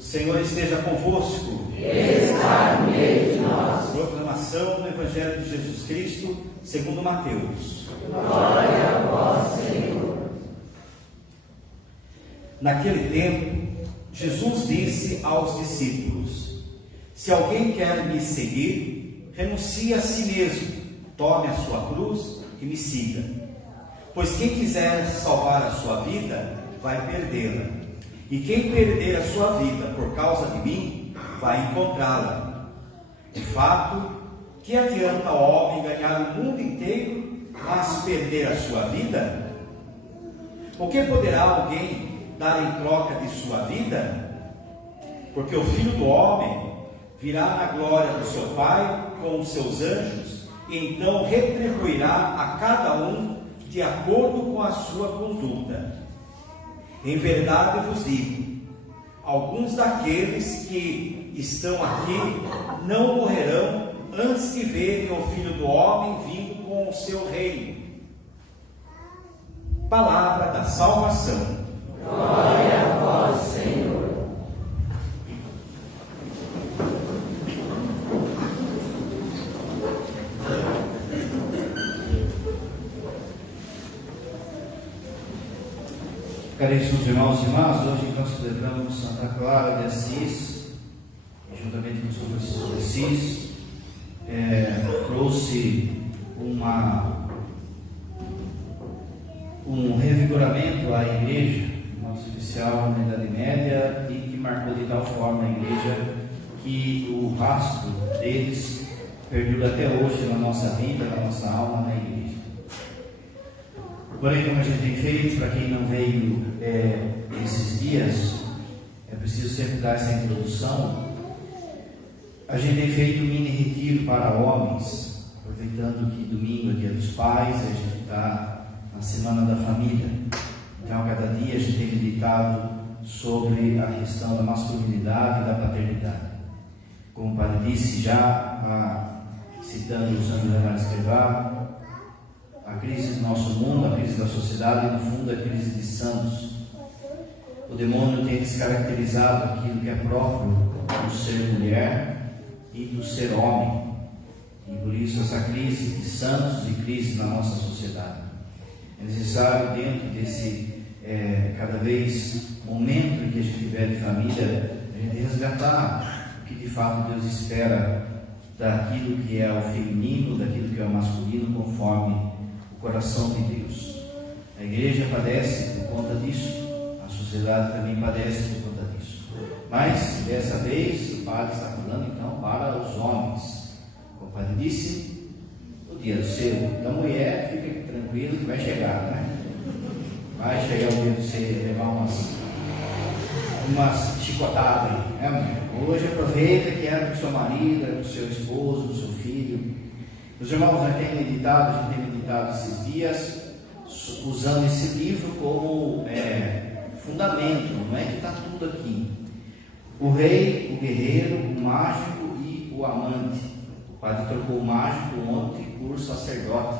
O Senhor esteja convosco. Está no meio de nós. Proclamação do Evangelho de Jesus Cristo, segundo Mateus. Glória a vós, Senhor. Naquele tempo, Jesus disse aos discípulos: Se alguém quer me seguir, renuncie a si mesmo, tome a sua cruz e me siga. Pois quem quiser salvar a sua vida, vai perdê-la. E quem perder a sua vida por causa de mim, vai encontrá-la. De fato, que adianta o homem ganhar o mundo inteiro, mas perder a sua vida? O que poderá alguém dar em troca de sua vida? Porque o Filho do Homem virá na glória do seu Pai com os seus anjos, e então retribuirá a cada um de acordo com a sua conduta. Em verdade vos digo, alguns daqueles que estão aqui não morrerão antes de verem o Filho do Homem vindo com o seu reino. Palavra da salvação. Glória a vós, Senhor. Caríssimos irmãos e irmãs, hoje nós celebramos Santa Clara de Assis, e juntamente com São Francisco de Assis, trouxe um revigoramento à igreja, nosso inicial na Idade Média, e que marcou de tal forma a igreja que o rastro deles perdura até hoje na nossa vida, na nossa alma, na igreja. Porém, como a gente tem feito, para quem não veio esses dias, é preciso sempre dar essa introdução. A gente tem feito um mini retiro para homens, aproveitando que domingo é dia dos pais, a gente está na semana da família. Então, cada dia a gente tem meditado sobre a questão da masculinidade e da paternidade. Como o padre disse já, citando o Santo Leonardo Escrivá, a crise do nosso mundo, a crise da sociedade, no fundo, é a crise de santos. O demônio tem descaracterizado aquilo que é próprio do ser mulher e do ser homem. E por isso essa crise de santos e crise na nossa sociedade. É necessário, dentro desse cada vez momento em que a gente tiver de família, a gente resgatar o que de fato Deus espera daquilo que é o feminino, daquilo que é o masculino, conforme o coração de Deus. A igreja padece por conta disso, a sociedade também padece por conta disso. Mas, dessa vez, o padre está falando então para os homens. Como o padre disse, o dia do seu, da mulher, fica tranquilo que vai chegar, né? Vai chegar o dia do seu, levar umas chicotadas aí, né? Hoje aproveita que é do seu marido, é do seu esposo, do seu filho. Os irmãos, a gente tem meditado esses dias, usando esse livro como fundamento, não é que está tudo aqui. O rei, o guerreiro, o mágico e o amante. O padre trocou o mágico ontem por sacerdote.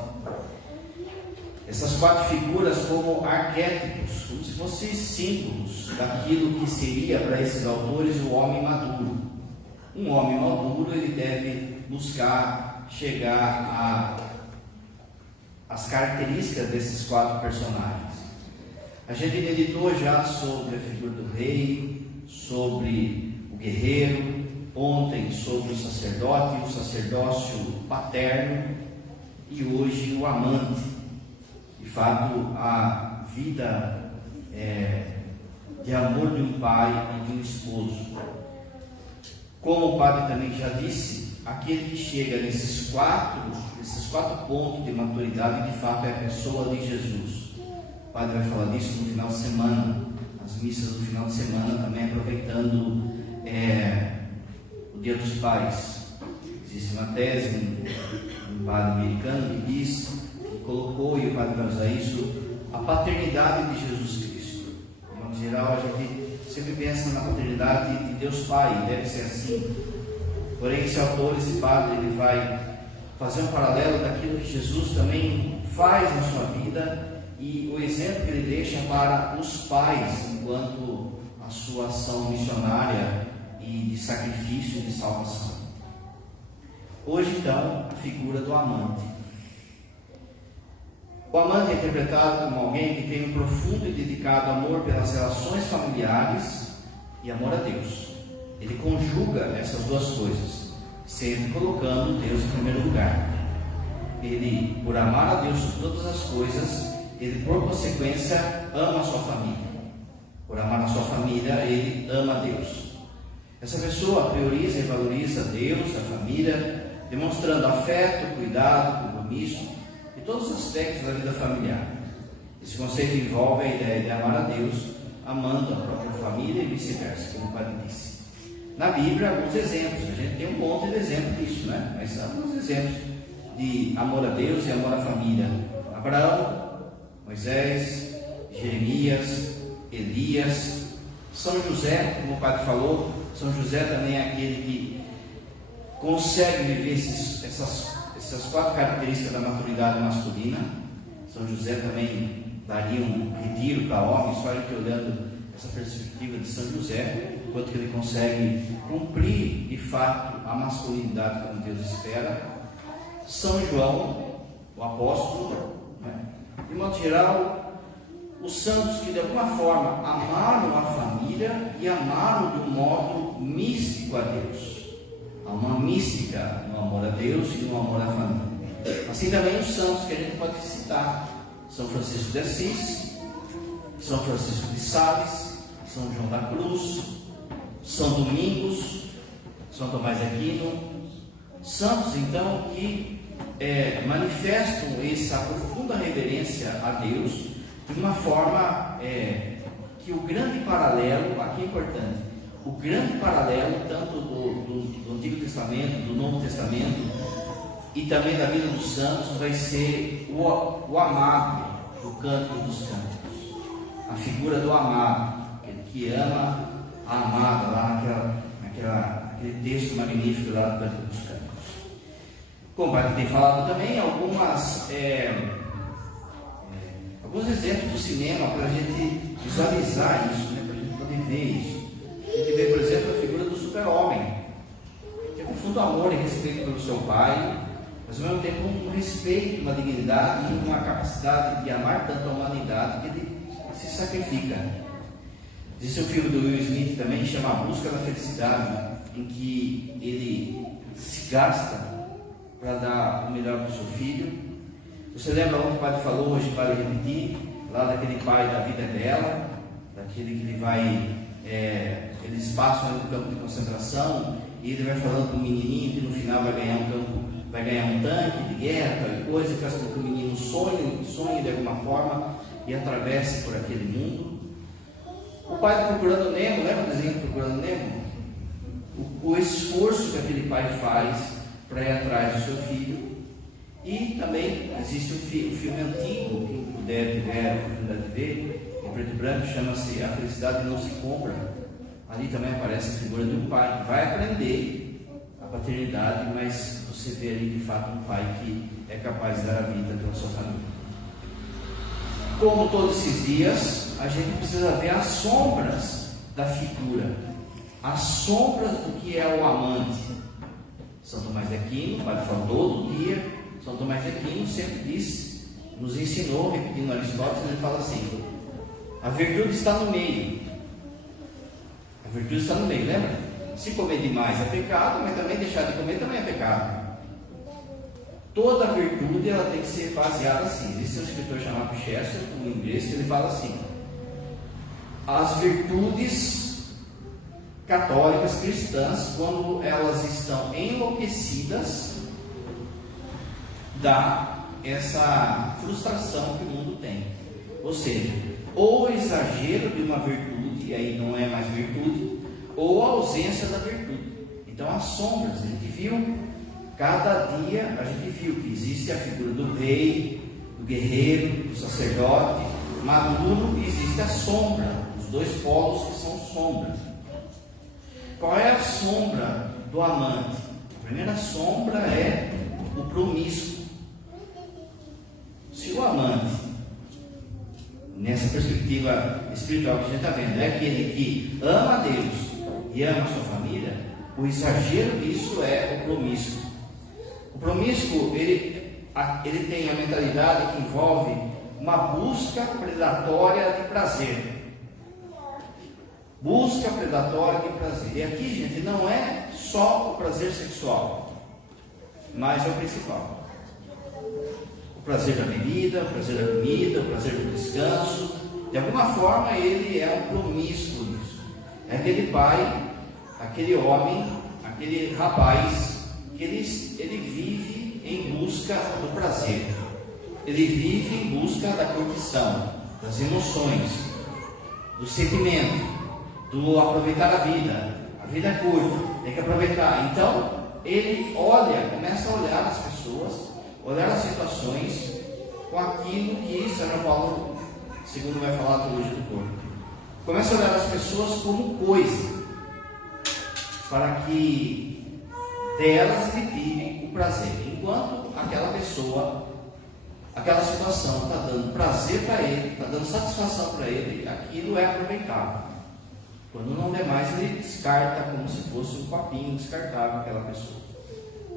Essas quatro figuras como arquétipos, como se fossem símbolos daquilo que seria para esses autores o homem maduro. Um homem maduro, ele deve buscar chegar às características desses quatro personagens. A gente meditou já sobre a figura do rei, sobre o guerreiro, ontem sobre o sacerdote, o sacerdócio paterno, e hoje o amante. De fato, a vida de amor de um pai e de um esposo. Como o padre também já disse, aquele que chega nesses quatro pontos de maturidade, de fato é a pessoa de Jesus. O padre vai falar disso no final de semana, as missas do final de semana, também aproveitando o Dia dos Pais. Existe uma tese de um padre americano que diz, que colocou, e o padre vai usar isso, a paternidade de Jesus Cristo. De modo geral, a gente sempre pensa na paternidade de Deus Pai, deve ser assim. Porém, esse autor, esse padre, ele vai fazer um paralelo daquilo que Jesus também faz na sua vida e o exemplo que ele deixa para os pais enquanto a sua sua ação missionária e de sacrifício e de salvação. Hoje, então, a figura do amante. O amante é interpretado como alguém que tem um profundo e dedicado amor pelas relações familiares e amor a Deus. Ele conjuga essas duas coisas, sempre colocando Deus em primeiro lugar. Ele, por amar a Deus sobre todas as coisas, ele, por consequência, ama a sua família. Por amar a sua família, ele ama a Deus. Essa pessoa prioriza e valoriza Deus, a família, demonstrando afeto, cuidado, compromisso e todos os aspectos da vida familiar. Esse conceito envolve a ideia de amar a Deus, amando a própria família e vice-versa, como o padre disse. Na Bíblia, alguns exemplos, a gente tem um monte de exemplos disso, né? Mas alguns exemplos de amor a Deus e amor à família: Abraão, Moisés, Jeremias, Elias, São José, como o padre falou. São José também é aquele que consegue viver essas 4 características da maturidade masculina. São José também daria um retiro para homens, só que olhando essa perspectiva de São José, quanto que ele consegue cumprir de fato a masculinidade como Deus espera. São João, o apóstolo, né? De modo geral, os santos que de alguma forma amaram a família e amaram de um modo místico a Deus. Há uma mística no amor a Deus e no amor à família. Assim também os santos que a gente pode citar: São Francisco de Assis, São Francisco de Sales, São João da Cruz, São Domingos, São Tomás de Aquino. Santos, então, que manifestam essa profunda reverência a Deus de uma forma que o grande paralelo, aqui é importante, o grande paralelo tanto do Antigo Testamento, do Novo Testamento e também da vida dos santos vai ser o amado, do Cântico dos Cânticos, a figura do amado, aquele que ama a amada, lá naquele texto magnífico lá do Cântico dos Cânticos. Como o padre tem falado também, alguns exemplos do cinema para a gente visualizar isso, né? Para a gente poder ver isso. A gente vê, por exemplo, a figura do super-homem, que tem um profundo amor e respeito pelo seu pai, mas ao mesmo tempo um respeito, uma dignidade e uma capacidade de amar tanto a humanidade que ele se sacrifica. Existe o filme do Will Smith também, chama A Busca da Felicidade, em que ele se gasta para dar o melhor para o seu filho. Você lembra onde o padre falou, hoje vale repetir, lá daquele pai da vida dela, daquele que ele vai, eles passam no campo de concentração e ele vai falando com o menininho que no final vai ganhar um tanque de guerra, tal coisa, e faz com que o menino sonhe de alguma forma e atravesse por aquele mundo. O pai Procurando Nemo, lembra o desenho Procurando Nemo? O esforço que aquele pai faz para ir atrás do seu filho. E também existe o filme antigo, quem tiver a oportunidade de ver, em preto e branco, chama-se A Felicidade Não Se Compra. Ali também aparece a figura de um pai que vai aprender a paternidade, mas você vê ali de fato um pai que é capaz de dar a vida pela sua família. Como todos esses dias, a gente precisa ver as sombras da figura, as sombras do que é o amante. São Tomás de Aquino, o padre fala todo dia. São Tomás de Aquino sempre disse, nos ensinou, repetindo Aristóteles, ele fala assim: a virtude está no meio. A virtude está no meio, lembra? Se comer demais é pecado, mas também deixar de comer também é pecado. Toda virtude ela tem que ser baseada assim. Existe um escritor chamado Chester, um inglês, que ele fala assim: as virtudes católicas, cristãs, quando elas estão enlouquecidas, dá essa frustração que o mundo tem. Ou seja, ou o exagero de uma virtude, e aí não é mais virtude, ou a ausência da virtude. Então as sombras, a gente viu, cada dia a gente viu que existe a figura do rei, do guerreiro, do sacerdote, maduro, e existe a sombra, os dois polos que são sombras. Qual é a sombra do amante? A primeira sombra é o promíscuo. Se o amante nessa perspectiva espiritual que a gente está vendo, é aquele que ama a Deus e ama a sua família. O exagero disso é o promíscuo. O promíscuo, ele tem a mentalidade que envolve uma busca predatória de prazer. Busca predatória de prazer. E aqui, gente, não é só o prazer sexual, mas é o principal. O prazer da bebida, o prazer da comida, o prazer do descanso. De alguma forma, ele é um promíscuo nisso. É aquele pai, aquele homem, aquele rapaz que ele vive em busca do prazer. Ele vive em busca da curtição, das emoções, do sentimento, do aproveitar a vida. A vida é curta, tem que aproveitar. Então, ele começa a olhar as pessoas, olhar as situações com aquilo que São João Paulo II vai falar da teologia do corpo. Começa a olhar as pessoas como coisa, para que delas ele tire o prazer. Enquanto aquela pessoa, aquela situação está dando prazer para ele, está dando satisfação para ele, aquilo é aproveitável. Quando não der mais, ele descarta como se fosse um copinho descartável aquela pessoa.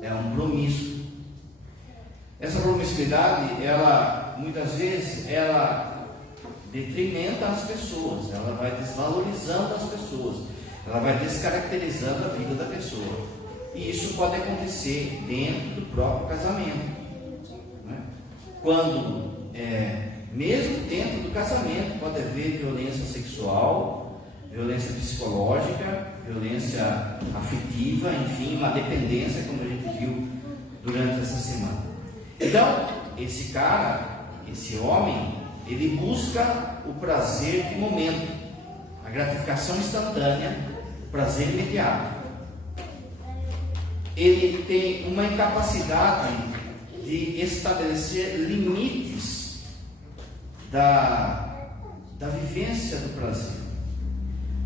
É um promíscuo. Essa promiscuidade, ela muitas vezes, ela detrimenta as pessoas, ela vai desvalorizando as pessoas, ela vai descaracterizando a vida da pessoa. E isso pode acontecer dentro do próprio casamento, né? Quando, mesmo dentro do casamento, pode haver violência sexual, violência psicológica, violência afetiva, enfim, uma dependência, como a gente viu durante essa semana. Então, esse cara, esse homem, ele busca o prazer de momento, a gratificação instantânea, o prazer imediato. Ele tem uma incapacidade de estabelecer limites da vivência do prazer.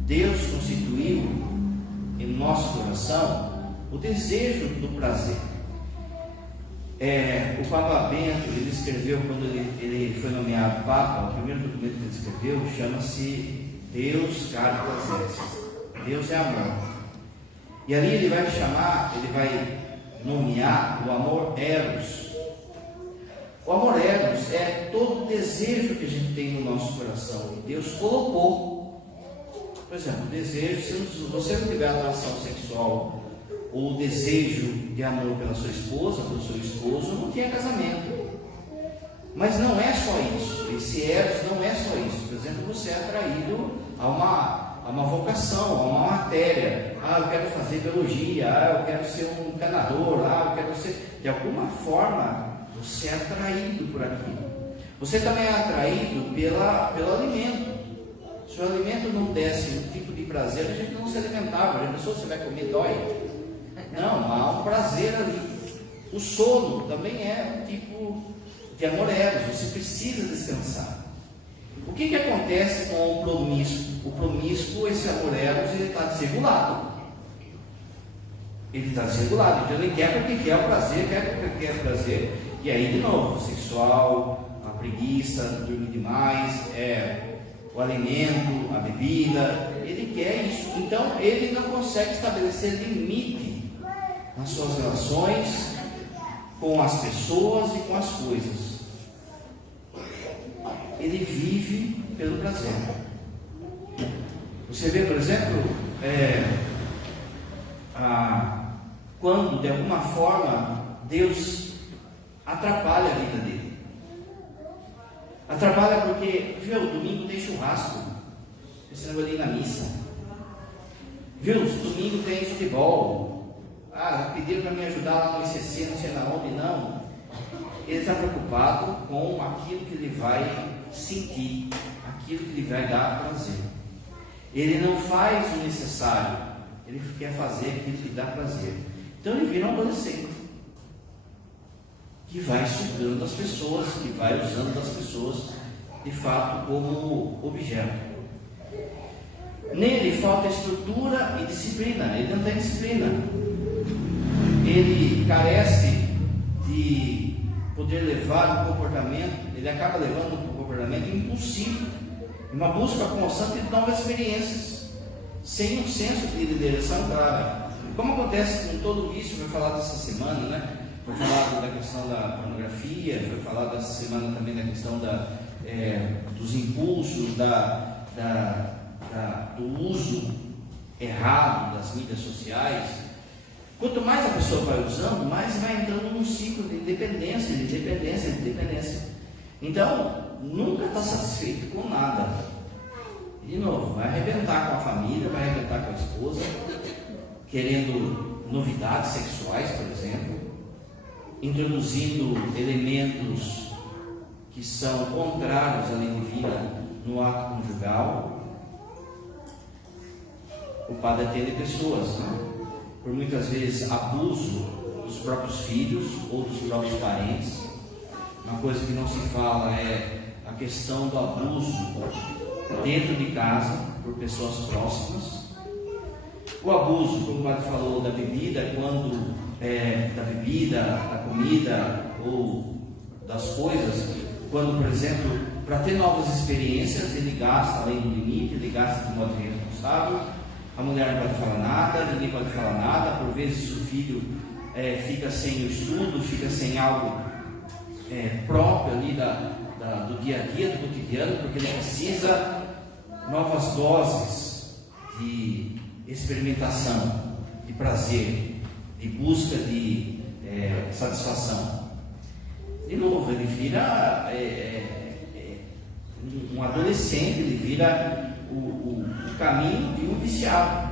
Deus constituiu em nosso coração o desejo do prazer. O Papa Bento, ele escreveu, quando ele foi nomeado Papa, o primeiro documento que ele escreveu chama-se Deus Caritas Est. Deus é amor. E ali ele vai nomear o amor eros. O amor eros é todo o desejo que a gente tem no nosso coração, que Deus colocou. Por exemplo, o desejo, se você não tiver atração sexual ou o desejo de amor pela sua esposa, pelo seu esposo, não tinha casamento. Mas não é só isso. Esse eros não é só isso. Por exemplo, você é atraído a uma vocação, a uma matéria. Eu quero fazer biologia, eu quero ser um encanador, eu quero ser... De alguma forma, você é atraído por aquilo. Você também é atraído pelo alimento. Se o alimento não desse um tipo de prazer, a gente não se alimentava. A pessoa, você vai comer, dói. Não, há um prazer ali. O sono também é um tipo de amor eros. Você precisa descansar. O que acontece com o promíscuo? O promíscuo, esse amor eros, ele está desregulado. Ele está desregulado. Então ele quer porque quer o prazer, quer porque quer o prazer. E aí, de novo, o sexual, a preguiça, dormir demais, o alimento, a bebida. Ele quer isso. Então ele não consegue estabelecer limite nas suas relações com as pessoas e com as coisas. Ele vive pelo prazer. Você vê, por exemplo, quando de alguma forma Deus atrapalha a vida dele. Atrapalha porque, domingo tem churrasco, você não vai ir na missa. Domingo tem futebol. Pediram para me ajudar lá no ICC, não sei na onde, não. Ele está preocupado com aquilo que ele vai sentir, aquilo que lhe vai dar prazer. Ele não faz o necessário, ele quer fazer aquilo que dá prazer. Então ele vira um adolescente que vai sugando as pessoas, que vai usando as pessoas de fato como objeto. Nele falta estrutura e disciplina. Ele não tem disciplina. Ele carece de poder levar um comportamento. Ele acaba levando um comportamento impulsivo, uma busca constante de novas experiências, sem um senso de direção clara. Como acontece com todo isso, foi falado essa semana, né? Foi falado da questão da pornografia, foi falado essa semana também da questão dos impulsos, do uso errado das mídias sociais. Quanto mais a pessoa vai usando, mais vai entrando num ciclo de dependência. Então, nunca está satisfeito com nada. De novo, vai arrebentar com a família, vai arrebentar com a esposa, querendo novidades sexuais, por exemplo, introduzindo elementos que são contrários à lei divina no ato conjugal. O padre atende pessoas, né? Por muitas vezes abuso dos próprios filhos ou dos próprios parentes. Uma coisa que não se fala é a questão do abuso dentro de casa por pessoas próximas. O abuso, como o padre falou, da bebida, da comida ou das coisas, quando, por exemplo, para ter novas experiências, ele gasta além do limite, ele gasta de modo irresponsável. A mulher não pode falar nada, ninguém pode falar nada. Por vezes o filho fica sem o estudo, fica sem algo próprio ali do dia a dia, do cotidiano, porque ele precisa novas doses de experimentação, de prazer, de busca de satisfação. De novo, ele vira um adolescente, ele vira o caminho de um viciado.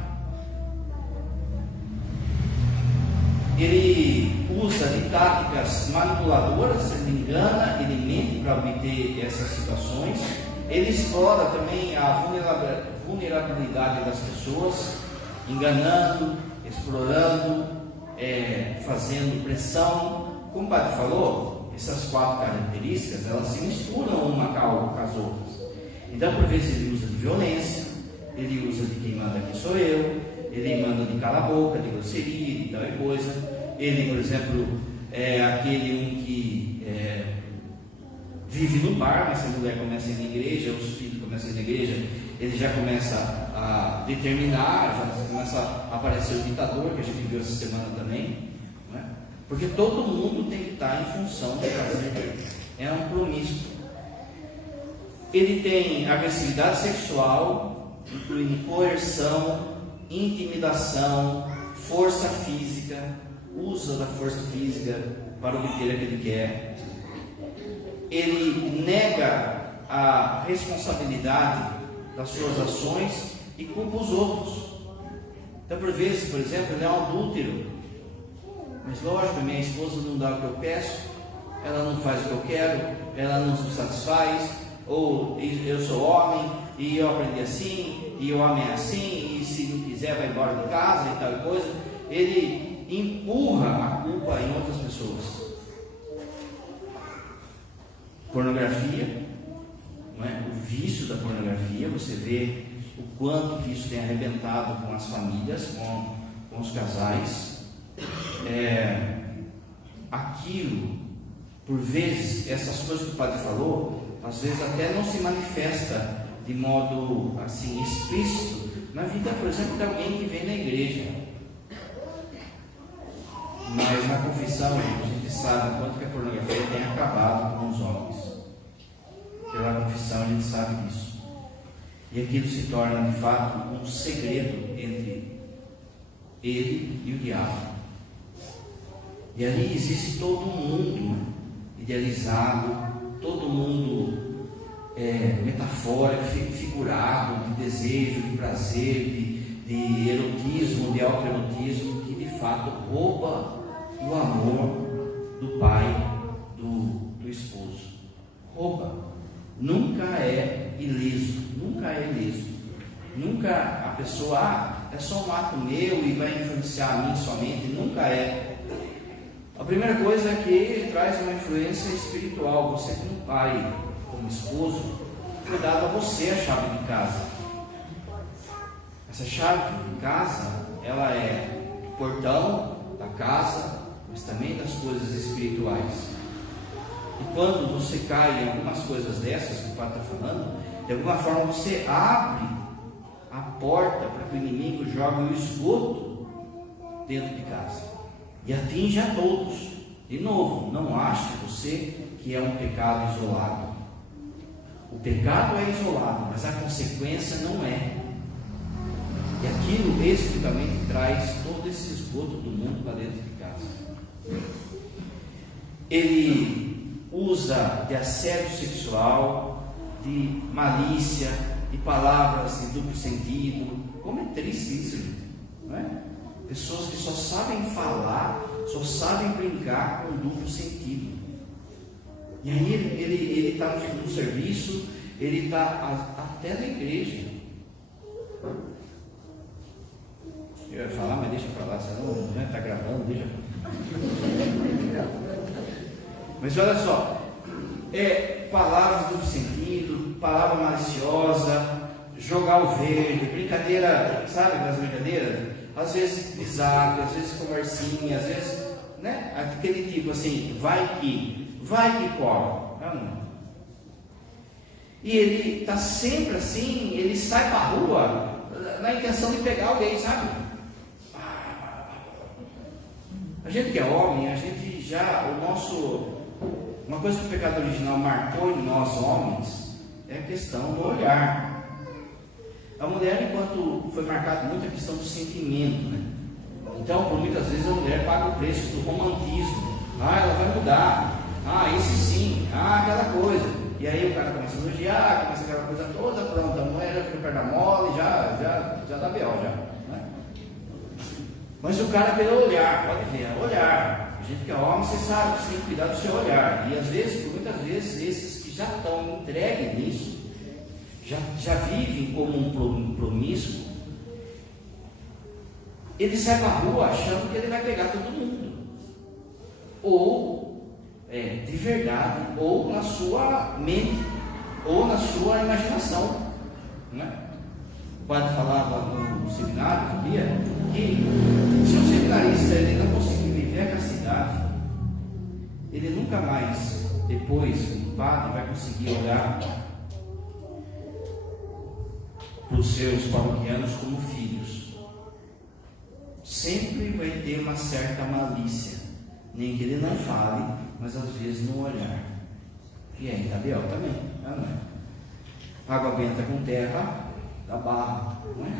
Ele usa de táticas manipuladoras, ele engana, ele mente para obter essas situações. Ele explora também a vulnerabilidade das pessoas, enganando, explorando, fazendo pressão. Como o padre falou, essas 4 características, elas se misturam uma com as outras. Então, por vezes, ele usa de violência, ele usa de quem manda aqui sou eu, ele manda de cala a boca, de grosseria, de tal coisa. Ele, por exemplo, é aquele que vive no bar, mas se a mulher começa a ir na igreja, os filhos começam a ir na igreja, ele já começa a determinar, já começa a aparecer o ditador, que a gente viu essa semana também, né? Porque todo mundo tem que estar em função do prazer dele. É um promíscuo. Ele tem agressividade sexual, incluindo coerção, intimidação, força física, uso da força física para obter aquilo que ele quer. Ele nega a responsabilidade das suas ações e culpa os outros. Então, por vezes, por exemplo, ele é um adúltero, mas lógico, minha esposa não dá o que eu peço, ela não faz o que eu quero, ela não se satisfaz, ou eu sou homem e eu aprendi assim, e o homem é assim, e se não quiser vai embora de casa e tal coisa. Ele empurra a culpa em outras pessoas. Pornografia, não é? O vício da pornografia, você vê o quanto que isso tem arrebentado com as famílias, com os casais. Aquilo, por vezes, essas coisas que o padre falou, às vezes até não se manifesta de modo assim explícito na vida, por exemplo, de alguém que vem na igreja. Mas na confissão a gente sabe quanto que a pornografia tem acabado com os homens. Pela confissão a gente sabe disso. E aquilo se torna de fato um segredo entre ele e o diabo. E ali existe todo um mundo idealizado, todo mundo metafórico, figurado, de desejo, de prazer, de erotismo, de autoerotismo, que de fato rouba o amor do pai, do esposo. Rouba. Nunca é ileso, nunca é ileso. Nunca a pessoa, é só um ato meu e vai influenciar a mim somente. Nunca é. A primeira coisa é que ele traz uma influência espiritual. Você como pai, como esposo, foi dado a você a chave de casa. Essa chave de casa, ela é o portão da casa, mas também das coisas espirituais. E quando você cai em algumas coisas dessas que o Padre está falando, de alguma forma você abre a porta para que o inimigo jogue o esgoto dentro de casa e atinja a todos. De novo, não ache você que é um pecado isolado. O pecado é isolado, mas a consequência não é. E aquilo especificamente traz todo esse esgoto do mundo para dentro de casa. Ele usa de assédio sexual, de malícia, de palavras de duplo sentido. Como é triste isso, gente, não é? Pessoas que só sabem falar, só sabem brincar com duplo sentido. E aí ele está no serviço, ele está até na igreja. Eu ia falar, mas deixa para lá, senão está gravando, deixa para lá. Mas olha só, palavras do sentido, palavra maliciosa, jogar o verde, brincadeira, sabe das brincadeiras? Às vezes bizarro, às vezes conversinha, às vezes, né? Aquele tipo assim, vai que corre. E ele está sempre assim, ele sai para a rua na intenção de pegar alguém, sabe? A gente que é homem, a gente já, uma coisa que o pecado original marcou em nós homens é a questão do olhar. A mulher, enquanto foi marcado muito a questão do sentimento, né? Então, por muitas vezes a mulher paga o preço do romantismo. Ela vai mudar. Esse sim. Aquela coisa. E aí o cara começa a elogiar, começa aquela coisa toda, pronto, a mulher fica perna mole, já dá B.O. já. Né? Mas o cara pelo olhar, pode ver, olhar. A gente que é homem, você sabe, você tem que cuidar do seu olhar. E às vezes, por muitas vezes, esses que já estão entregues nisso, já vivem como um promíscuo, ele sai para a rua achando que ele vai pegar todo mundo, ou de verdade, ou na sua mente, ou na sua imaginação, né? O padre falava no seminário que se um seminarista ele não conseguir viver a castidade, ele nunca mais, depois, o padre vai conseguir olhar para os seus paroquianos como filhos. Sempre vai ter uma certa malícia, nem que ele não fale, mas às vezes no olhar. E aí está B.O. também, não é? Água benta com terra dá barro, não é?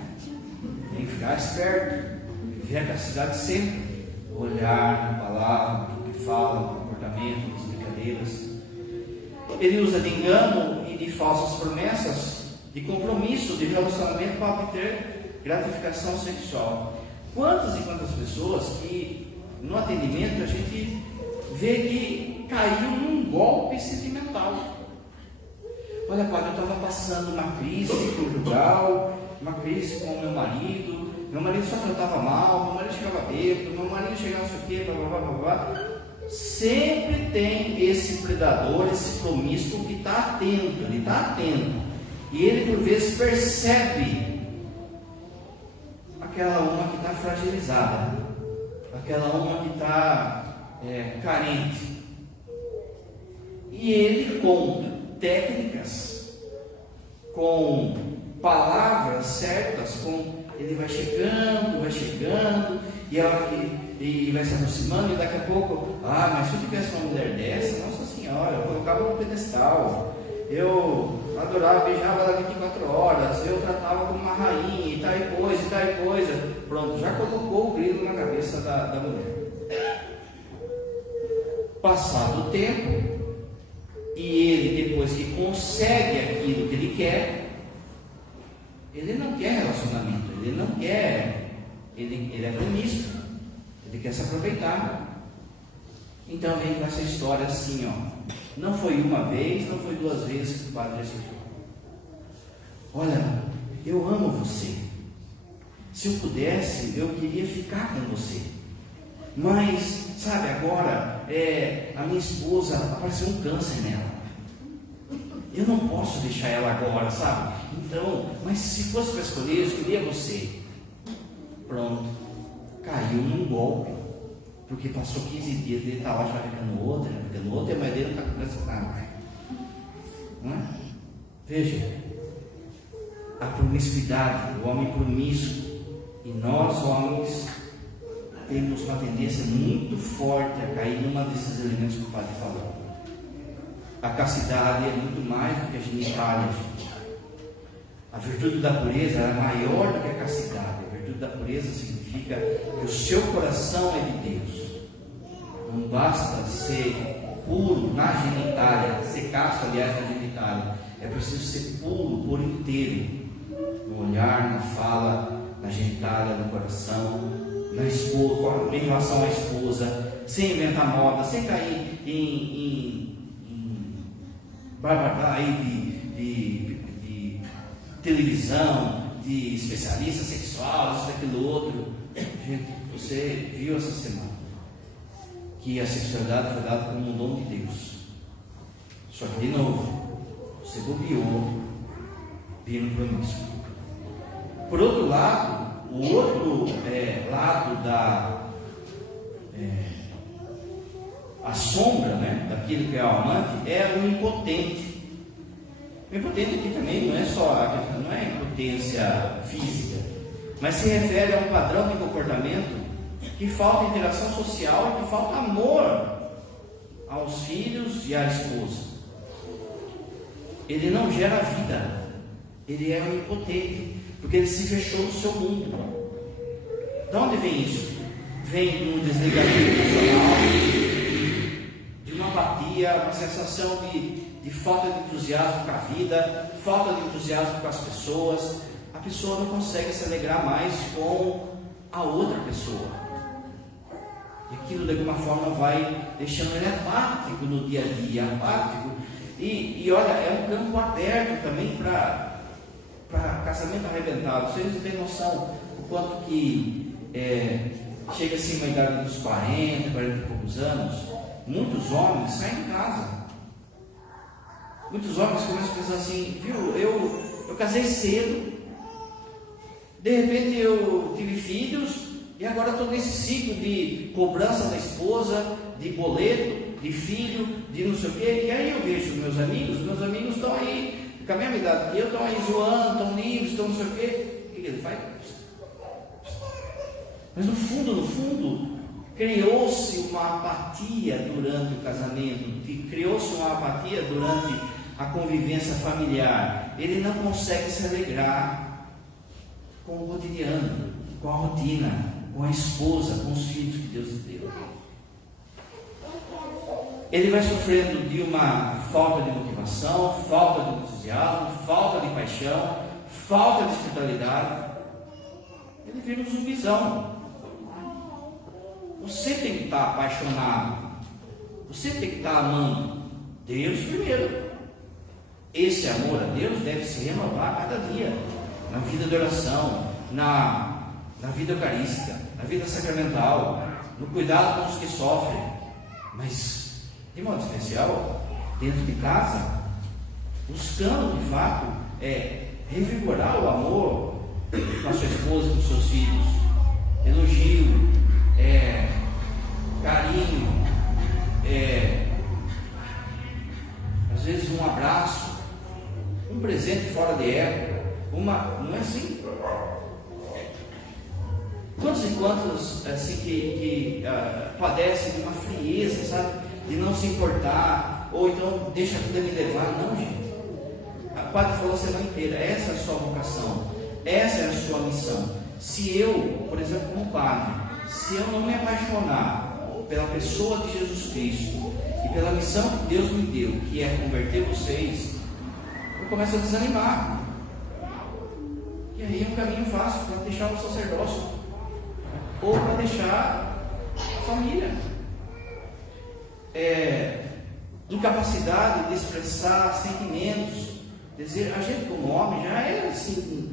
Tem que ficar esperto, viver a castidade sempre, olhar na palavra, no que fala, no comportamento, nas brincadeiras. Ele usa de engano e de falsas promessas, de compromisso, de relacionamento para obter gratificação sexual. Quantas e quantas pessoas que no atendimento a gente vê que caiu num golpe sentimental. Olha, padre, eu estava passando uma crise conjugal, uma crise com o meu marido só tratava mal, meu marido chegava bêbado, meu marido chegava não sei o quê, blá blá blá. Sempre tem esse predador, esse promíscuo que está atento, ele está atento. E ele por vezes percebe aquela alma que está fragilizada, aquela alma que está carente. E ele com técnicas, com palavras certas, ele vai chegando, e a hora que e vai se aproximando, e daqui a pouco, mas se eu tivesse uma mulher dessa, nossa senhora, eu colocava no pedestal, eu adorava, beijava ela 24 horas, eu tratava como uma rainha, e tal coisa, pronto, já colocou o brilho na cabeça da mulher. Passado o tempo, e ele, depois que consegue aquilo que ele quer, ele não quer relacionamento, ele não quer, ele é promíscuo, ele quer se aproveitar. Então vem com essa história assim, não foi uma vez, não foi duas vezes que o padre aceitou. Olha, eu amo você, se eu pudesse, eu queria ficar com você, mas, sabe, agora, a minha esposa, apareceu um câncer nela, eu não posso deixar ela agora, sabe, então, mas se fosse para escolher, eu escolhia você. Pronto, caiu num golpe. porque passou 15 dias, ele está lá já pegando outra, e a mãe dele não está conversando nada. Não é? Veja, a promiscuidade, o homem promíscuo, e nós homens temos uma tendência muito forte a cair numa desses elementos que o padre falou. A castidade é muito mais do que a genitália, gente. A virtude da pureza é maior do que a castidade. A virtude da pureza significa que o seu coração é de Deus. Não basta ser puro na genitália, ser casto, aliás, na genitália. É preciso ser puro por inteiro, no olhar, na fala, na genitália, no coração, na esposa, em relação à esposa, sem inventar moda, sem cair em de televisão, de especialista sexual, isso, daquilo, outro. Gente, você viu essa semana que a sexualidade foi dada como um dom de Deus. Só que, de novo, você bobeou, vindo promíscuo. Por outro lado, o outro lado a sombra, né, daquilo que é o amante, é o impotente. O impotente aqui também não é impotência física, mas se refere a um padrão de comportamento que falta interação social e que falta amor aos filhos e à esposa. Ele não gera vida, ele é um impotente, porque ele se fechou no seu mundo. De onde vem isso? Vem de um desligamento emocional, de uma apatia, uma sensação de falta de entusiasmo com a vida, falta de entusiasmo com as pessoas. A pessoa não consegue se alegrar mais com a outra pessoa. E aquilo de alguma forma vai deixando ele apático no dia a dia, apático. E olha, é um campo aberto também para casamento arrebentado. Vocês não têm noção o quanto que chega assim uma idade dos 40 e poucos anos, muitos homens saem de casa. Muitos homens começam a pensar assim, viu, eu casei cedo, de repente eu tive filhos, e agora estou nesse ciclo de cobrança da esposa, de boleto, de filho, de não sei o quê. E aí eu vejo meus amigos estão aí, com a mesma idade que eu, estão aí zoando, estão livres, estão não sei o quê. O que ele faz? Mas no fundo, criou-se uma apatia durante o casamento, criou-se uma apatia durante a convivência familiar. Ele não consegue se alegrar com o cotidiano, com a rotina, com a esposa, com os filhos que Deus deu. Ele vai sofrendo de uma falta de motivação, falta de entusiasmo, falta de paixão, falta de espiritualidade. Ele vira um zumbizão. Você tem que estar apaixonado, você tem que estar amando Deus primeiro. Esse amor a Deus deve se renovar a cada dia, na vida de oração, na vida eucarística, na vida sacramental, no cuidado com os que sofrem, mas de modo especial, dentro de casa, buscando de fato revigorar o amor com a sua esposa, com os seus filhos, elogio, carinho, às vezes um abraço, um presente fora de época, não é assim? Quantos e quantos assim que padecem de uma frieza, sabe? De não se importar, ou então deixa a vida me levar. Não, gente. O padre falou a semana inteira, essa é a sua vocação, essa é a sua missão. Se eu, por exemplo, como padre, se eu não me apaixonar pela pessoa de Jesus Cristo e pela missão que Deus me deu, que é converter vocês, eu começo a desanimar. E aí é um caminho fácil para deixar o sacerdócio ou para deixar a família. Incapacidade de expressar sentimentos, dizer, a gente como homem já é assim,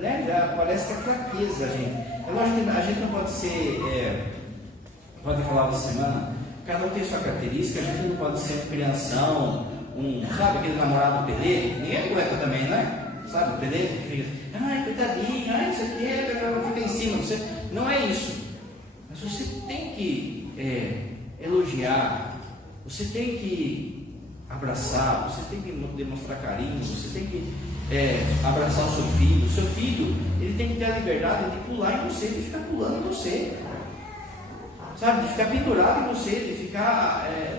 né? Já parece que é fraqueza, gente. É lógico que a gente não pode ser, pode falar da semana, cada um tem sua característica, a gente não pode ser um crianção, sabe aquele namorado peleiro? Ninguém aguenta também, né? Sabe, o peleiro que fica, ai, coitadinho, ai, isso aqui fica em cima, você, não é isso. Mas você tem que elogiar, você tem que abraçar, você tem que demonstrar carinho, você tem que abraçar o seu filho. O seu filho, ele tem que ter a liberdade de pular em você, de ficar pulando em você, sabe, de ficar pendurado em você,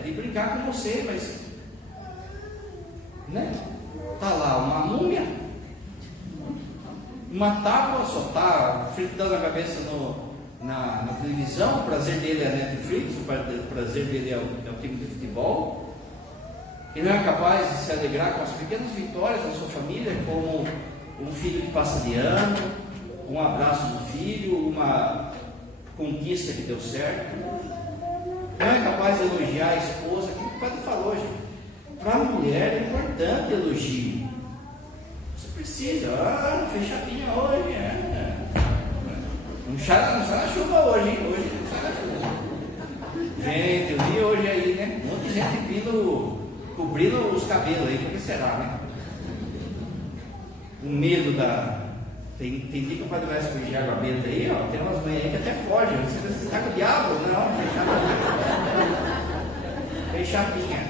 de brincar com você, mas, né? Tá lá uma múmia, uma tábua, só tá fritando a cabeça na televisão. O prazer dele é a Netflix, o prazer dele é o time de futebol. Ele não é capaz de se alegrar com as pequenas vitórias da sua família, como um filho que passa de ano, um abraço do filho, uma conquista que deu certo. Não é capaz de elogiar a esposa, que o padre falou, gente. Para a mulher é importante elogio. Você precisa, não fez chapinha hoje, não sai na chuva hoje, hein? Hoje não sai na chuva. Gente, eu vi hoje aí, né? Um monte de gente vindo, cobrindo os cabelos aí, porque será, né? O medo Tem dia que o Padre vai escorrer água benta aí, ó. Tem umas mães aí que até fogem. Você está com o diabo? Não, fez chapinha.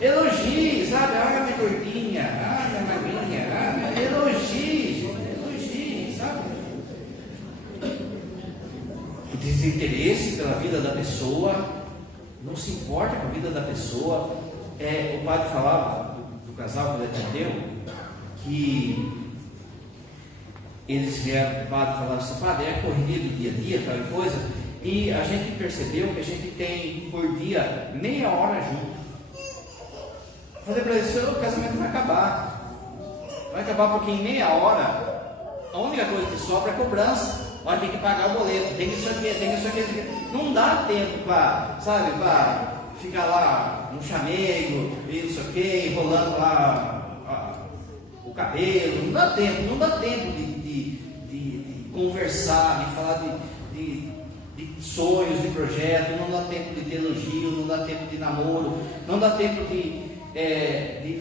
Elogie, sabe? Minha gordinha, minha magrinha, elogie, sabe? O desinteresse pela vida da pessoa, não se importa com a vida da pessoa. O padre falava do casal que ele atendeu, que eles vieram, o padre falava assim: padre, é correria do dia a dia, tal coisa, e a gente percebeu que a gente tem por dia meia hora junto. Eu falei para eles: o casamento vai acabar porque em meia hora a única coisa que sobra é cobrança. Olha, tem que pagar o boleto, tem isso aqui. Não dá tempo para ficar lá no chamego, isso aqui, enrolando lá o cabelo. Não dá tempo de conversar, de falar de sonhos, de projetos. Não dá tempo de ter elogio, não dá tempo de namoro, não dá tempo de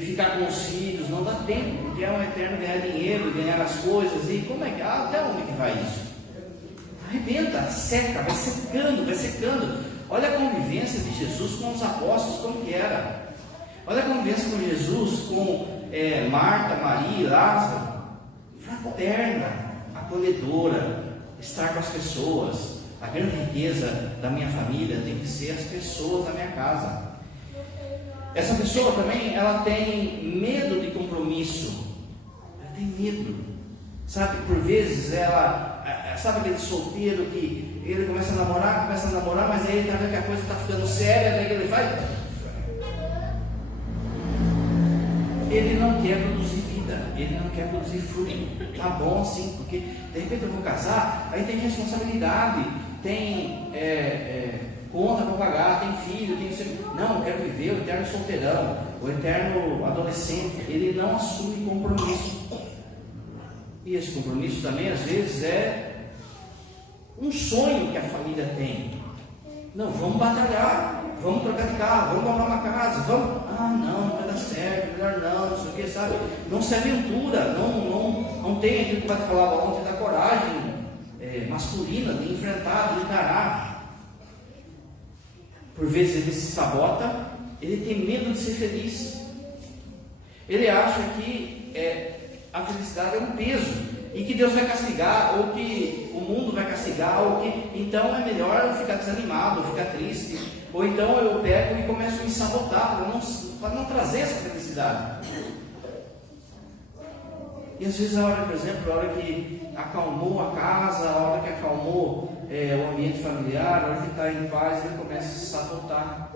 ficar com os filhos, não dá tempo, porque é um eterno ganhar dinheiro, ganhar as coisas. E como é que, até onde que vai isso? Arrebenta, seca, vai secando. Olha a convivência de Jesus com os apóstolos, como que era. Olha a convivência com Jesus, com Marta, Maria, Lázaro. Fraterna, acolhedora, estar com as pessoas. A grande riqueza da minha família tem que ser as pessoas da minha casa. Essa pessoa também, ela tem medo de compromisso. Ela tem medo. Sabe, por vezes sabe aquele solteiro que ele começa a namorar, mas aí ele está vendo que a coisa está ficando séria, daí ele vai. Ele não quer produzir vida, ele não quer produzir fruto. Tá bom assim, porque de repente eu vou casar, aí tem responsabilidade, tem conta para pagar, tem filho, não, eu quero viver o eterno solteirão, o eterno adolescente. Ele não assume compromisso. E esse compromisso também às vezes é um sonho que a família tem. Não, vamos batalhar, vamos trocar de carro, vamos comprar uma casa, vamos. Não vai dar certo, melhor não sei o que, sabe? Não se aventura, não tem aquilo que o padre falava ontem, da coragem masculina de enfrentar, de encarar. Por vezes ele se sabota, ele tem medo de ser feliz. Ele acha que a felicidade é um peso e que Deus vai castigar, ou que o mundo vai castigar, ou que então é melhor eu ficar desanimado, ficar triste, ou então eu pego e começo a me sabotar para não trazer essa felicidade. E às vezes por exemplo, a hora que acalmou a casa, a hora que acalmou o ambiente familiar, a hora que está em paz, ele começa a se sabotar.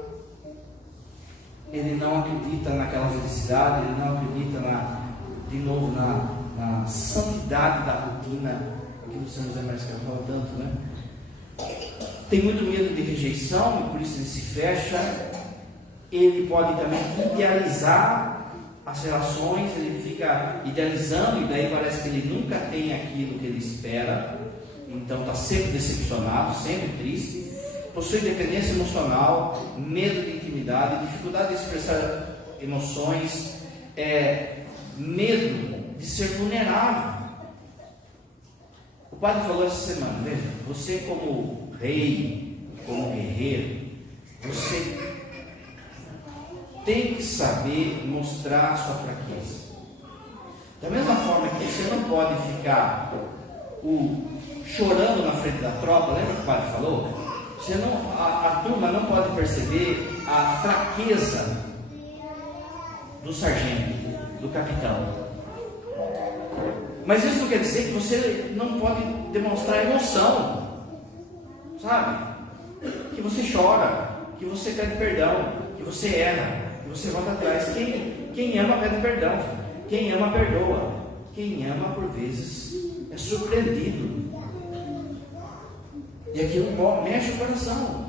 Ele não acredita naquela felicidade, ele não acredita na santidade da rotina, aquilo que o São José Maria Escrivá fala tanto, né? Tem muito medo de rejeição, e por isso ele se fecha. Ele pode também idealizar as relações, ele fica idealizando, e daí parece que ele nunca tem aquilo que ele espera, então está sempre decepcionado, sempre triste. Possui dependência emocional, medo de intimidade, dificuldade de expressar emoções, medo de ser vulnerável. O padre falou essa semana, veja, você como rei, como guerreiro, você tem que saber mostrar a sua fraqueza. Da mesma forma que você não pode ficar chorando na frente da tropa, lembra que o padre falou? Você não, a turma não pode perceber a fraqueza do sargento, do capitão. Mas isso não quer dizer que você não pode demonstrar emoção, sabe? Que você chora, que você pede perdão, que você erra, que você volta atrás. Quem ama pede perdão, quem ama perdoa, quem ama por vezes é surpreendido. E aquilo mexe o coração.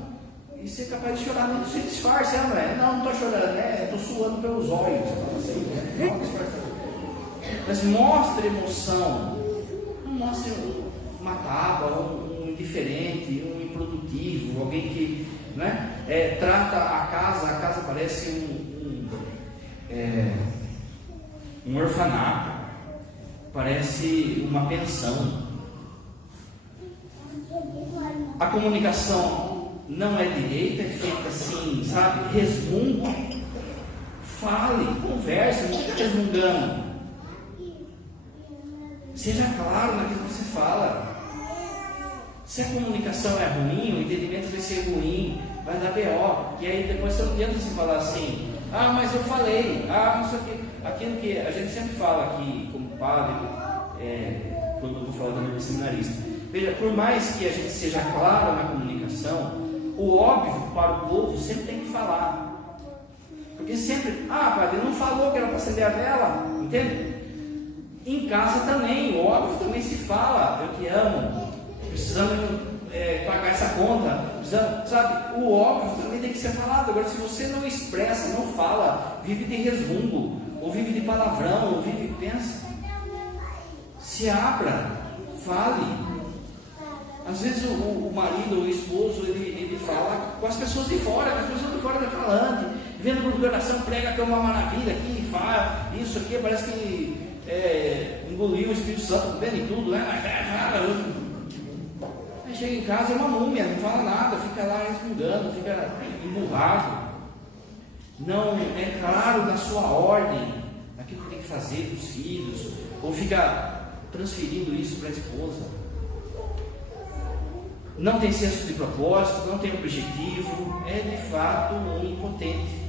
E você é capaz de chorar, não se disfarça, não estou chorando, estou suando pelos olhos. Mas mostre emoção, não mostre uma tábua, um indiferente, um improdutivo, alguém que trata a casa parece um orfanato, parece uma pensão. A comunicação não é direita, é feita assim, sabe? Resmungo. Fale, converse, não fica resmungando. Seja claro naquilo que você fala. Se a comunicação é ruim, o entendimento vai ser ruim, vai dar B.O. E aí depois você não adianta se falar assim, mas eu falei, não sei o que. Aquilo que a gente sempre fala aqui, como padre, quando eu vou falar também do seminarista. Veja, por mais que a gente seja claro na comunicação, o óbvio para o povo sempre tem que falar. Porque sempre, padre, não falou que era para acender a vela, entende? Em casa também, o óbvio também se fala, eu te amo, precisamos pagar essa conta, sabe? O óbvio também tem que ser falado. Agora, se você não expressa, não fala, vive de resmungo, ou vive de palavrão, ou vive, pensa, se abra, fale. Às vezes o marido ou o esposo, ele fala com as pessoas de fora, as pessoas de fora da falante, vendo por coração, prega que é uma maravilha aqui, fala isso aqui, parece que engoliu o Espírito Santo, vendo em tudo, Aí chega em casa, é uma múmia, não fala nada, fica lá resmungando, fica emburrado. Não é claro na sua ordem, naquilo que tem que fazer para os filhos, ou fica transferindo isso para a esposa. Não tem senso de propósito, não tem objetivo, é de fato um impotente.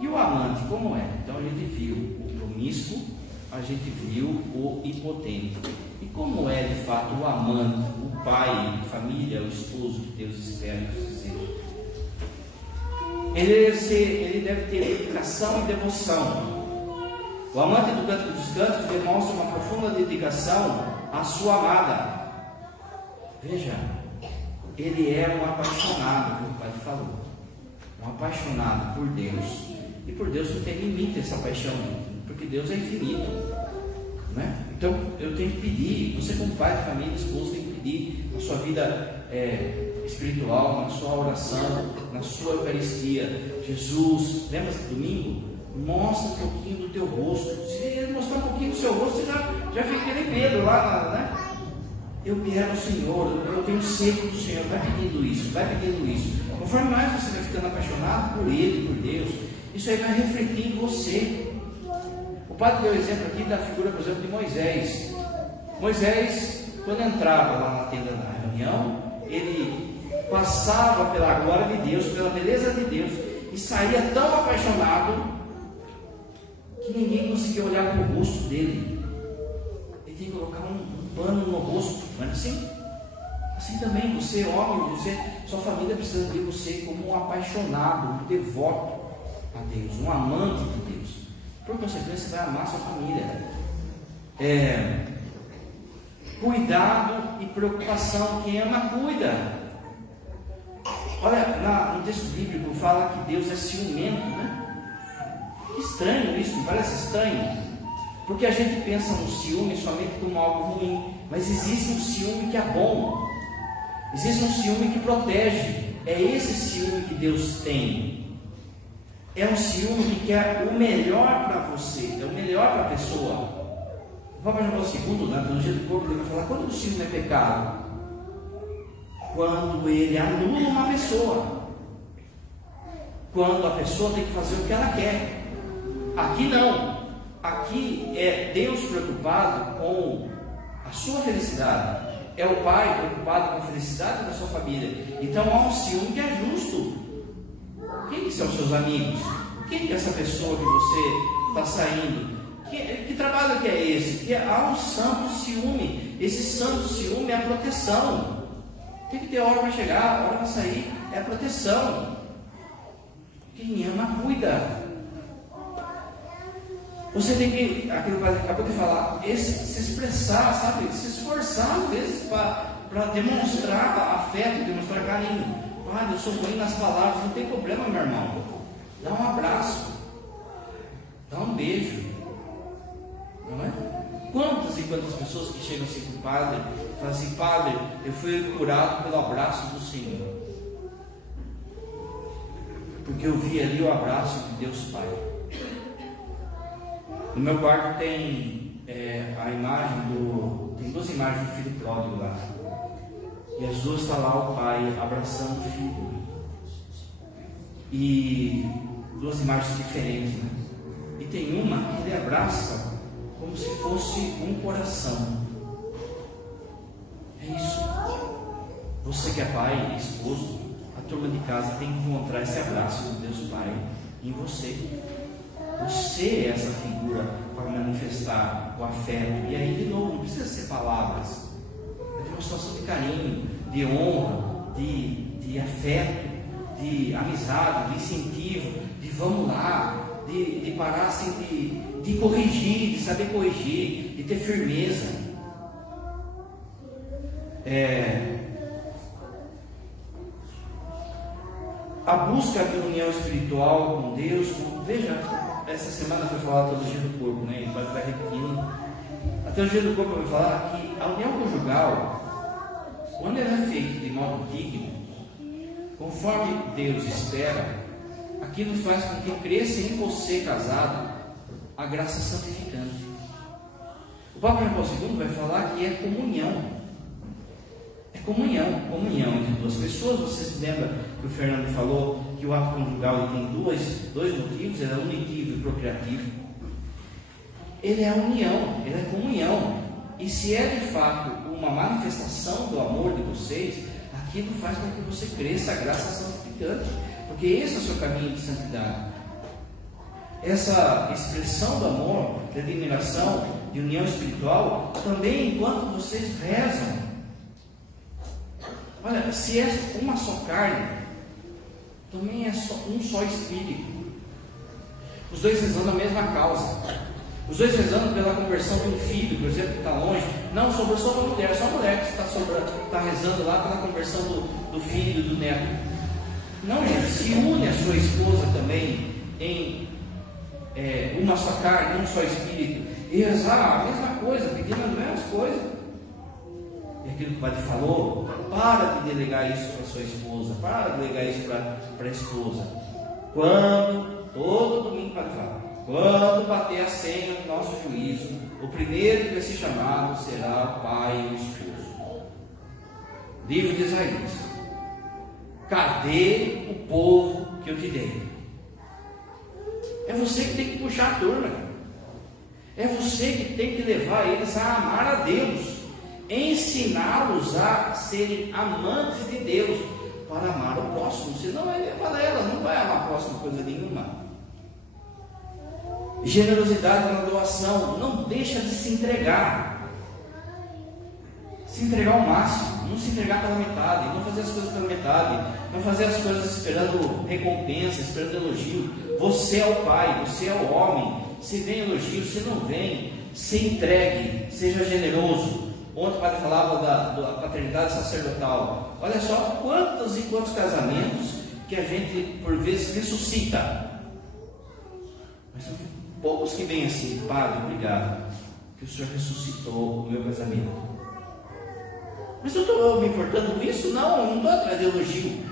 E o amante, como é? Então a gente viu o promíscuo, a gente viu o impotente. E como é de fato o amante, o pai, a família, o esposo que Deus espera que seja? Ele deve ter dedicação e devoção. O amante do Cântico dos Cânticos demonstra uma profunda dedicação à sua amada. Veja, ele é um apaixonado, como o pai falou, um apaixonado por Deus. E por Deus não tem limite essa paixão, porque Deus é infinito, Então eu tenho que pedir, você como pai de família, esposo, tem que pedir na sua vida espiritual, na sua oração, na sua Eucaristia. Jesus, lembra-se do domingo? Mostra um pouquinho do teu rosto. Se ele mostrar um pouquinho do seu rosto, você já fica aquele Pedro lá, Eu quero o Senhor, eu tenho sede do Senhor. Vai pedindo isso. Conforme mais você vai ficando apaixonado por Ele, por Deus, isso aí vai refletir em você. O padre deu exemplo aqui da figura, por exemplo, de Moisés. Moisés, quando entrava lá na tenda da reunião, ele passava pela glória de Deus, pela beleza de Deus, e saía tão apaixonado que ninguém conseguia olhar para o rosto dele. Ele tinha que colocar um pano no rosto, não é assim? Assim também você, homem, sua família precisa de você como um apaixonado, um devoto a Deus, um amante de Deus. Por consequência, você vai amar sua família. Cuidado e preocupação. Quem ama, cuida. Olha, no texto bíblico fala que Deus é ciumento, Que estranho isso, não parece estranho? Porque a gente pensa no ciúme somente como algo ruim, mas existe um ciúme que é bom, existe um ciúme que protege. É esse ciúme que Deus tem. É um ciúme que quer o melhor para você, é o melhor para a pessoa. O Papa João Paulo II, na teologia do corpo, ele vai falar: quando o ciúme é pecado? Quando ele anula uma pessoa. Quando a pessoa tem que fazer o que ela quer. Aqui não. Aqui é Deus preocupado com a sua felicidade. É o pai preocupado com a felicidade da sua família. Então há um ciúme que é justo. Quem que são os seus amigos? Quem que é essa pessoa que você está saindo? Que trabalho que é esse? Que há um santo ciúme. Esse santo ciúme é a proteção. Tem que ter hora para chegar, hora para sair. É a proteção. Quem ama, cuida. Você tem que, aquilo que o padre acabou de falar, se expressar, sabe? Se esforçar às vezes para demonstrar afeto, demonstrar carinho. Padre, eu sou ruim nas palavras, não tem problema, meu irmão. Dá um abraço, dá um beijo, não é? Quantas e quantas pessoas que chegam assim com o padre, falam assim: padre, eu fui curado pelo abraço do Senhor, porque eu vi ali o abraço de Deus Pai. No meu quarto tem a imagem tem 2 imagens do filho pródigo lá, e as duas está lá o pai abraçando o filho, e 2 imagens diferentes, né? E tem uma que ele abraça como se fosse um coração. É isso. Você que é pai, esposo, a turma de casa tem que encontrar esse abraço de Deus Pai em você. Você é essa figura para manifestar o afeto. E aí, de novo, não precisa ser palavras. É demonstração de carinho, de honra, de afeto, de amizade, de incentivo, de vamos lá, de parar assim, de corrigir, de saber corrigir, de ter firmeza. A busca de união espiritual com Deus, veja, essa semana foi falar a teologia do corpo, né? Ele vai estar repetindo. A teologia do corpo vai falar que a união conjugal, quando ela é feita de modo digno, conforme Deus espera, aquilo faz com que cresça em você, casado, a graça santificante. O Papa João Paulo II vai falar que é comunhão. É comunhão entre 2 pessoas. Você se lembra que o Fernando falou que o ato conjugal ele tem dois motivos: ele é unitivo e procriativo. Ele é união, ele é comunhão. E se é de fato uma manifestação do amor de vocês, aquilo faz com que você cresça a graça santificante, porque esse é o seu caminho de santidade. Essa expressão do amor, de admiração, de união espiritual, também enquanto vocês rezam. Olha, se é uma só carne, também é um só espírito. Os 2 rezando a mesma causa. Os 2 rezando pela conversão de um filho, por exemplo, que está longe. Não, sobrou só uma mulher, só a mulher que está rezando lá pela conversão do filho, do neto. Não, gente, se une a sua esposa também em uma só carne, um só espírito, e rezar a mesma coisa, pedindo as mesmas coisas. E aquilo que o padre falou, para de delegar isso para sua esposa, para de delegar isso para a esposa. Todo domingo o padre fala, quando bater a senha do nosso juízo, o primeiro que vai ser chamado será o pai e o esposo. Livro de Isaías. Cadê o povo que eu te dei? É você que tem que puxar a turma. É você que tem que levar eles a amar a Deus, ensiná-los a serem amantes de Deus, para amar o próximo. Senão é balela, não vai amar o próximo coisa nenhuma. Generosidade na doação, não deixa de se entregar. Se entregar ao máximo, não se entregar pela metade, não fazer as coisas pela metade, não fazer as coisas esperando recompensa, esperando elogio. Você é o pai, você é o homem. Se vem elogio, se não vem, se entregue, seja generoso. Ontem o padre falava da paternidade sacerdotal. Olha só quantos e quantos casamentos que a gente por vezes ressuscita. Mas são poucos que vêm assim: padre, obrigado, que o Senhor ressuscitou o meu casamento. Mas eu estou me importando com isso? Não, eu não estou atrás de elogio.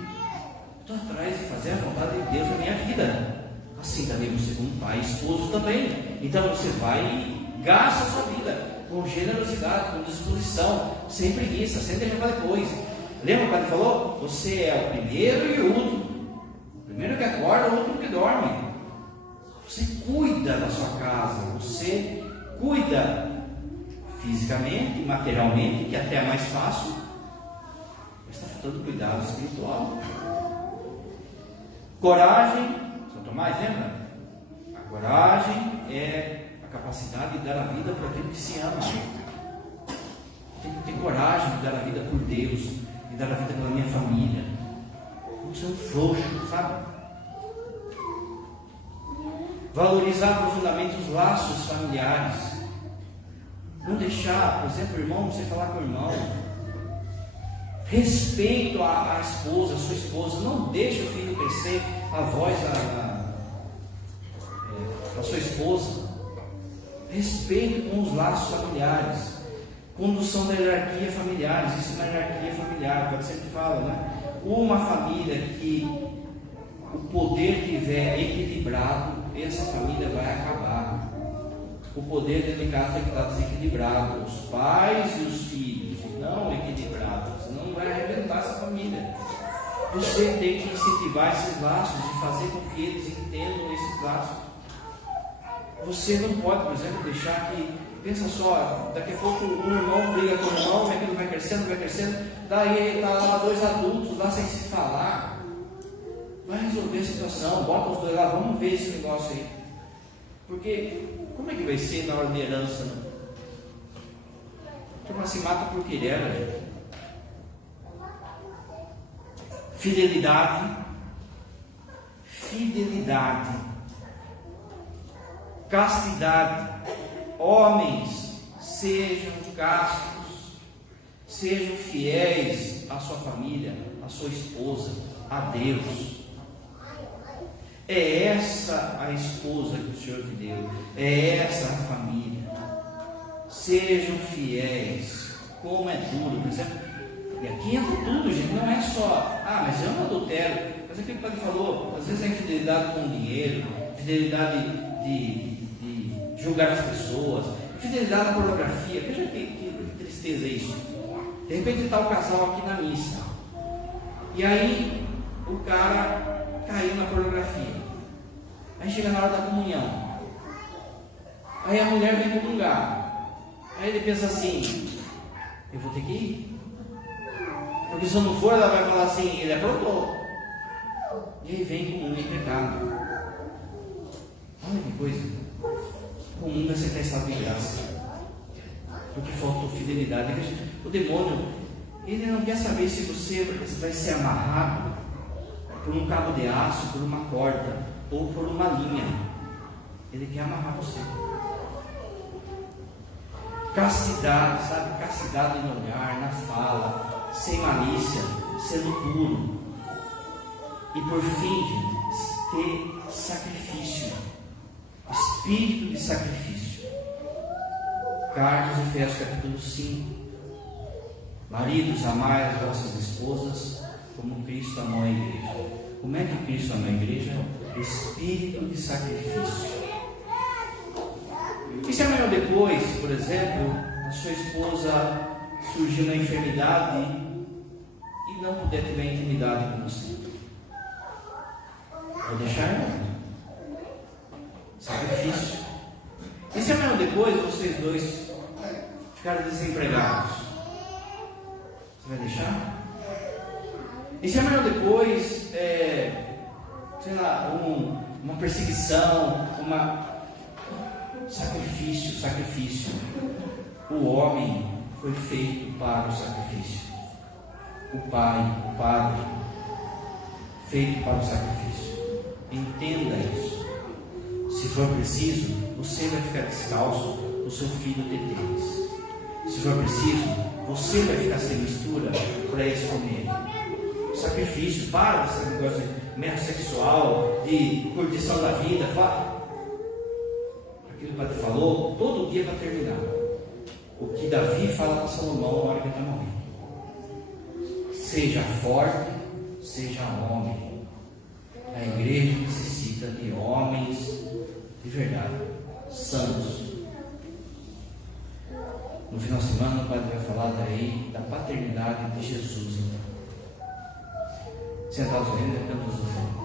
Estou atrás de fazer a vontade de Deus na minha vida. Assim também você como pai, esposo também. Então você vai e gasta a sua vida. com generosidade, com disposição, sem preguiça, sem deixar para depois. Lembra o Padre falou? Você é o primeiro e o último. O primeiro que acorda, o último que dorme. Você cuida da sua casa, você cuida fisicamente, materialmente, que até é mais fácil, mas está faltando cuidado espiritual. Coragem, São Tomás, lembra? A coragem é a capacidade de dar a vida para aquele que se ama. Tem que ter coragem de dar a vida por Deus, de dar a vida pela minha família. Não ser um frouxo, sabe? Valorizar profundamente os laços familiares. Não deixar, por exemplo, o irmão, você falar com o irmão. Respeito à esposa, a sua esposa. Não deixe o filho crescer a voz da sua esposa. Respeito com os laços familiares. Condução da hierarquia familiar. Existe uma hierarquia familiar, pode ser que fala, né? Uma família que o poder tiver equilibrado, essa família vai acabar. O poder dentro de casa tem que estar desequilibrado. Os pais e os filhos não equilibrados, senão vai arrebentar essa família. Você tem que incentivar esses laços e fazer com que eles entendam esses laços. Você não pode, por exemplo, deixar que, pensa só, daqui a pouco um irmão briga com o irmão, aquilo vai crescendo, daí está lá dois adultos lá sem se falar. Vai resolver a situação, bota os dois lá, vamos ver esse negócio aí. Porque, como é que vai ser na hora de herança? Né? A turma se mata por querer, gente. Fidelidade. Castidade. Homens, sejam castos, sejam fiéis à sua família, à sua esposa, a Deus. É essa a esposa que o Senhor te deu, é essa a família. Sejam fiéis. Como é duro, por exemplo. E aqui entra tudo, gente. Não é só, mas eu não adultero. Mas aquilo que o Padre falou, às vezes é infidelidade com o dinheiro, fidelidade de julgar as pessoas, fidelidade à pornografia. Veja que tristeza é isso. De repente está o casal aqui na missa, e aí o cara caiu na pornografia. Aí chega na hora da comunhão. Aí a mulher vem comungar. Aí ele pensa assim: eu vou ter que ir. Porque se eu não for, ela vai falar assim: ele aprontou. E aí vem comunga em pecado. Olha que coisa. Comunga sem ter estado de graça. Porque faltou fidelidade. O demônio, ele não quer saber se você vai ser amarrado por um cabo de aço, por uma corda ou por uma linha. Ele quer amarrar você. Castidade, sabe? Castidade no olhar, na fala, sem malícia, sendo puro. E por fim, gente, ter sacrifício, espírito de sacrifício. Carta aos Efésios capítulo 5. Maridos, amai as vossas esposas como Cristo amou a igreja. Como é que Cristo amou a igreja? Espírito de sacrifício. E se amanhã depois, por exemplo, a sua esposa surgiu na enfermidade e não puder ter intimidade com você? Vou deixar ela. Sacrifício. E se amanhã depois vocês dois ficarem desempregados? Você vai deixar? E se amanhã depois, sei lá, uma perseguição, sacrifício. O homem foi feito para o sacrifício. O pai, o padre, feito para o sacrifício. Entenda isso. Se for preciso, você vai ficar descalço, o seu filho ter tênis. Se for preciso, você vai ficar sem mistura para eles comerem. Sacrifício, para desse negócio de mero sexual, de curtição da vida. Aquilo que o Padre falou, todo dia para terminar. O que Davi fala para Salomão na hora que ele está morrendo. Seja forte, seja homem. A igreja necessita de homens de verdade, santos. No final de semana, o Padre vai falar daí da paternidade de Jesus. Então, sentados ainda, cantos do céu.